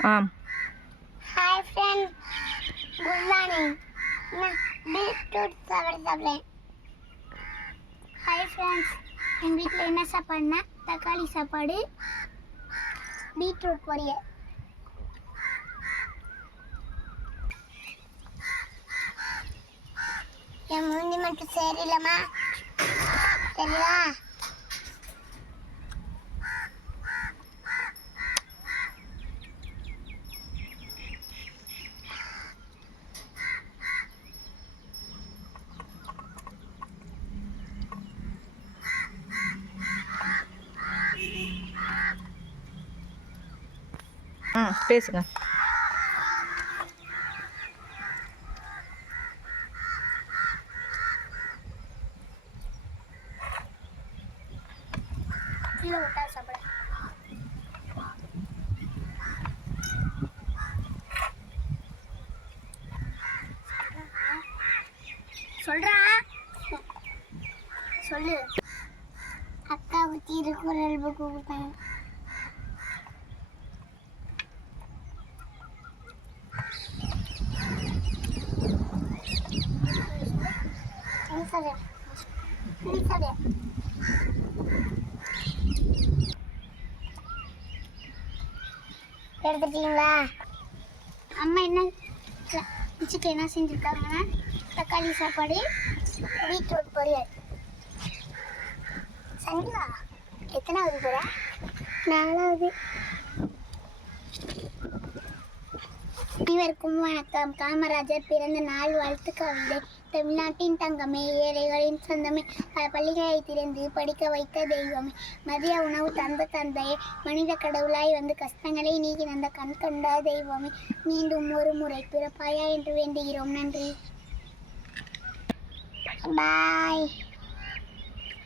ஆம். Hi friend good morning நான் beetroot சாப்பாடு சாப்பிட்றேன் ஹாய் ஃப்ரெண்ட்ஸ் எங்கள் வீட்டில் என்ன சாப்பாடுனா தக்காளி சாப்பாடு பீட்ரூட் பொரியல். என் மூஞ்சி மட்டும் சரியில்லைம்மா. சரியா? ஆ பேசுங்க. சொல்றா. சொல்லு. அக்காவுக்கு திருக்குறள் புக்கு கொடுத்தாங்க நீ சொல்லு நீ சொல்லு எடுத்துட்டீங்களா? அம்மா என்ன கிச்சக்கு என்ன செஞ்சுருக்காங்கன்னா தக்காளி சாப்பாடு பீட்ரூட் பொரியல். சந்தியா எத்தனாவது போற? நாலாவது. அனைவருக்கும் வணக்கம். காமராஜர் பிறந்த நாள் வாழ்த்து கவிதை தமிழ்நாட்டின் தங்கமே ஏழைகளின் சொந்தமே. பல பள்ளிகளை திறந்து படிக்க வைத்த தெய்வமே. மதிய உணவு தந்த தந்தையே. மனித கடவுளாய் வந்து கஷ்டங்களை நீக்கி தந்த கண் கண்ட தெய்வமே. மீண்டும் ஒரு முறை பிறப்பாயா என்று வேண்டுகிறோம். நன்றி. பாய்